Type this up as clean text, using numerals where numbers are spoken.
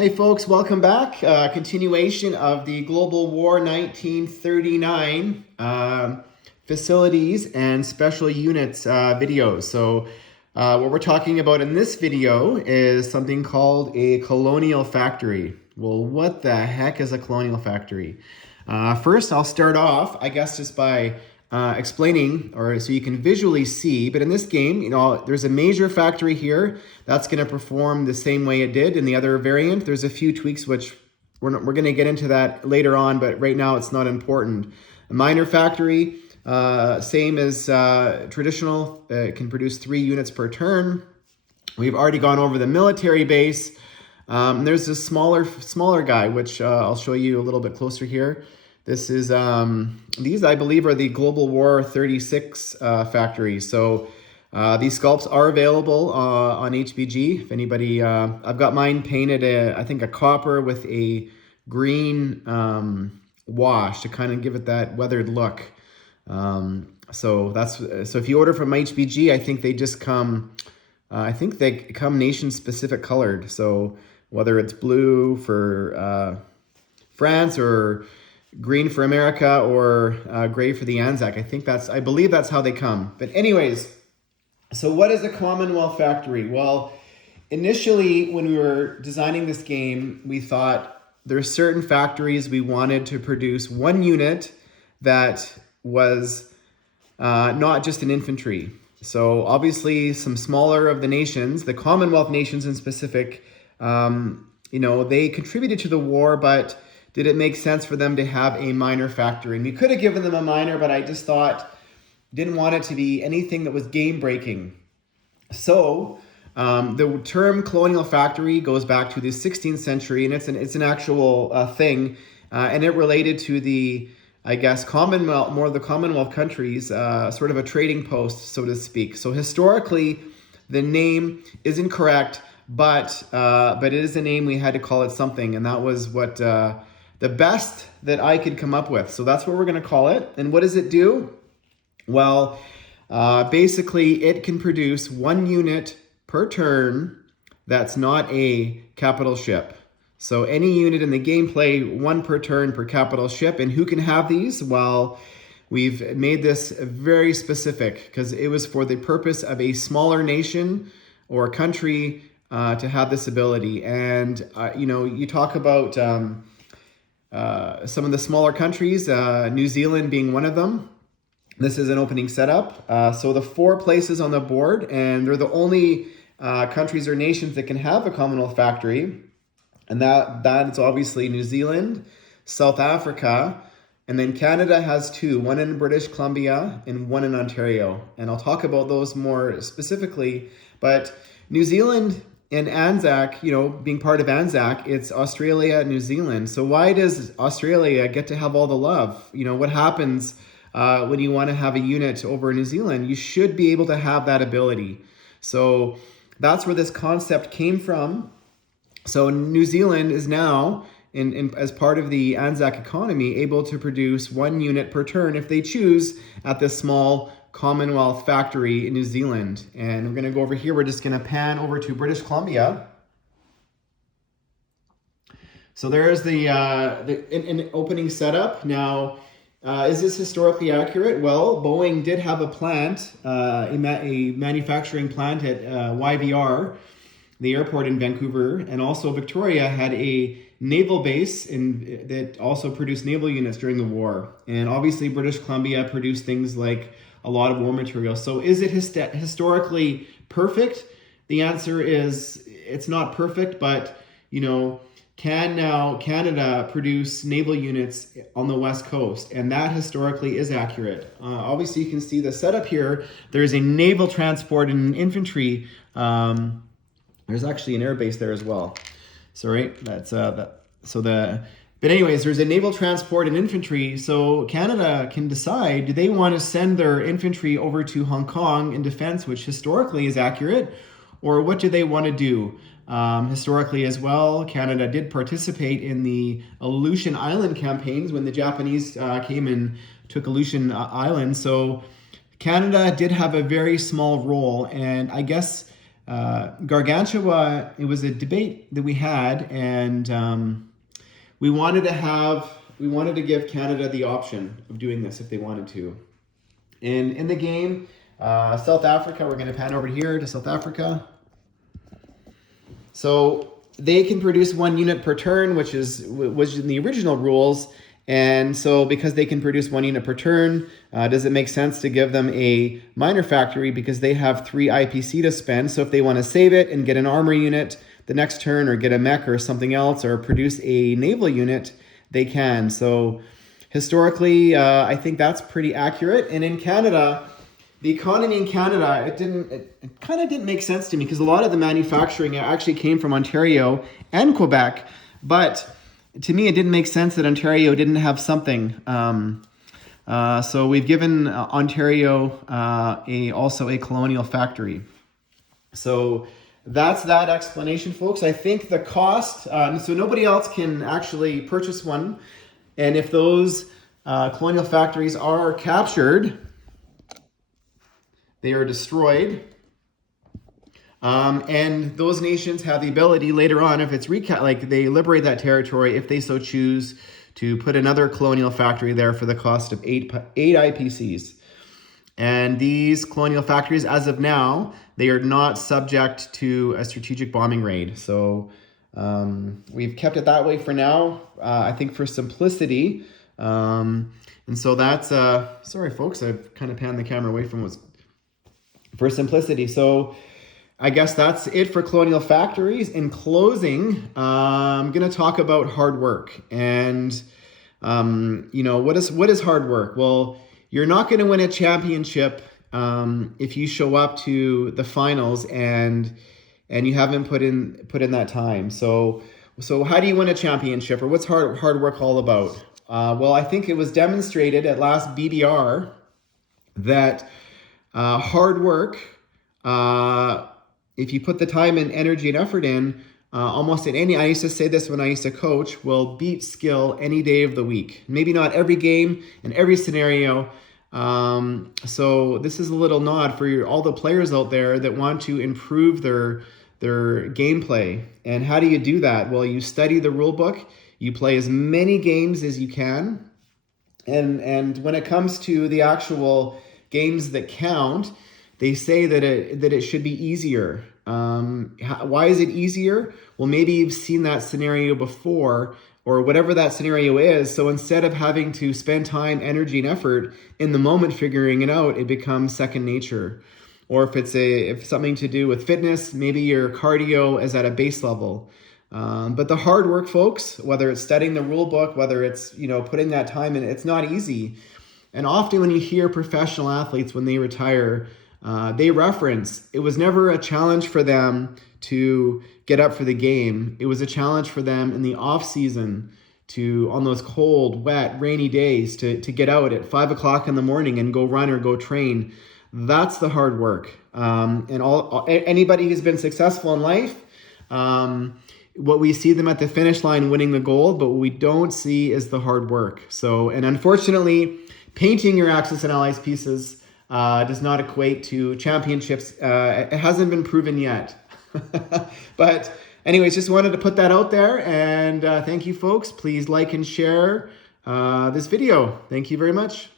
Hey folks, welcome back. Continuation of the Global War 1939 facilities and special units videos. So what we're talking about in this video is something called a colonial factory. Well, what the heck is a colonial factory? First, I'll start off, I guess, just by explaining, or so you can visually see. But in this game, there's a major factory here that's going to perform the same way it did in the other variant. There's a few tweaks which we're going to get into that later on, but right now it's not important. A minor factory, same as traditional, can produce 3 units per turn. We've already gone over the military base. There's this smaller guy, which I'll show you a little bit closer here. This is, these I believe are the Global War 36 factories. So these sculpts are available on HBG. If anybody, I've got mine painted, I think a copper with a green wash to kind of give it that weathered look. So if you order from HBG, I think they just come, I think they come nation specific colored. So whether it's blue for France or green for America or gray for the Anzac. I believe that's how they come. But anyways, so what is a Commonwealth factory? Well, initially when we were designing this game, we thought there's certain factories we wanted to produce 1 unit that was not just an infantry. So obviously some smaller of the nations, the Commonwealth nations in specific, they contributed to the war, but did it make sense for them to have a minor factory? And we could have given them a minor, but I just didn't want it to be anything that was game breaking. So the term colonial factory goes back to the 16th century, and it's an actual thing, and it related to the, I guess, Commonwealth, more of the Commonwealth countries, sort of a trading post, so to speak. So historically, the name isn't correct, but it is a name we had to call it something, and that was what the best that I could come up with. So that's what we're going to call it. And what does it do? Well, basically it can produce 1 unit per turn that's not a capital ship. So any unit in the gameplay, 1 per turn per capital ship. And who can have these? Well, we've made this very specific because it was for the purpose of a smaller nation or country to have this ability. And, you talk about some of the smaller countries, New Zealand being one of them. This is an opening setup. So the 4 places on the board, and they're the only countries or nations that can have a Commonwealth factory. And that is obviously New Zealand, South Africa, and then Canada has 2, one in British Columbia and one in Ontario. And I'll talk about those more specifically. But New Zealand and Anzac, being part of Anzac, it's Australia, New Zealand. So why does Australia get to have all the love? What happens when you want to have a unit over New Zealand? You should be able to have that ability. So that's where this concept came from. So New Zealand is now, as part of the Anzac economy, able to produce 1 unit per turn if they choose at this small Commonwealth factory in New Zealand. And we're going to go over here. We're just going to pan over to British Columbia. So there's the opening setup. Now, is this historically accurate? Well, Boeing did have a plant, a manufacturing plant at YVR, the airport in Vancouver, and also Victoria had a naval base that also produced naval units during the war. And obviously British Columbia produced things like a lot of war material. So is it historically perfect? The answer is it's not perfect, but can now Canada produce naval units on the West Coast? And that historically is accurate. Obviously you can see the setup here. There's a naval transport and infantry. There's actually an air base there as well. So but anyways, there's a naval transport and infantry. So Canada can decide, do they want to send their infantry over to Hong Kong in defense, which historically is accurate, or what do they want to do? Historically as well, Canada did participate in the Aleutian Island campaigns when the Japanese came and took Aleutian Island. So Canada did have a very small role, and I guess Gargantua, it was a debate that we had, and we wanted to give Canada the option of doing this if they wanted to. And in the game, South Africa, we're going to pan over here to South Africa. So they can produce 1 unit per turn, which was in the original rules. And so because they can produce 1 unit per turn, does it make sense to give them a minor factory because they have 3 IPC to spend? So if they want to save it and get an armor unit the next turn, or get a mech or something else, or produce a naval unit, they can. So historically, I think that's pretty accurate. And in Canada, the economy in Canada, it kind of didn't make sense to me because a lot of the manufacturing actually came from Ontario and Quebec. But to me, it didn't make sense that Ontario didn't have something. So we've given Ontario also a colonial factory. So that's that explanation, folks. I think the cost, so nobody else can actually purchase one. And if those colonial factories are captured, they are destroyed. And those nations have the ability later on, if it's like they liberate that territory, if they so choose, to put another colonial factory there for the cost of 8 IPCs. And these colonial factories, as of now, they are not subject to a strategic bombing raid. So we've kept it that way for now, I think for simplicity. And so that's, sorry folks, I've kind of panned the camera away from what's for simplicity. So I guess that's it for colonial factories. In closing, I'm going to talk about hard work. And, what is hard work? Well, you're not going to win a championship if you show up to the finals and you haven't put in that time. So how do you win a championship, or what's hard work all about? Well, I think it was demonstrated at last BBR that hard work, if you put the time and energy and effort in, almost in I used to say this when I used to coach, will beat skill any day of the week. Maybe not every game and every scenario. So this is a little nod for all the players out there that want to improve their gameplay. And how do you do that? Well, you study the rule book, you play as many games as you can. And when it comes to the actual games that count, they say that it should be easier. Why is it easier? Well, maybe you've seen that scenario before, or whatever that scenario is. So instead of having to spend time, energy, and effort in the moment figuring it out, it becomes second nature. Or if something to do with fitness, maybe your cardio is at a base level. But the hard work, folks, whether it's studying the rule book, whether it's putting that time in, it's not easy. And often when you hear professional athletes, when they retire, they reference it was never a challenge for them to get up for the game. It was a challenge for them in the off season on those cold, wet, rainy days to get out at 5 o'clock in the morning and go run or go train. That's the hard work. And anybody who's been successful in life, what we see them at the finish line winning the gold, but what we don't see is the hard work. So, and unfortunately, painting your Axis and Allies pieces does not equate to championships. It hasn't been proven yet. But anyways, just wanted to put that out there. And thank you, folks. Please like and share this video. Thank you very much.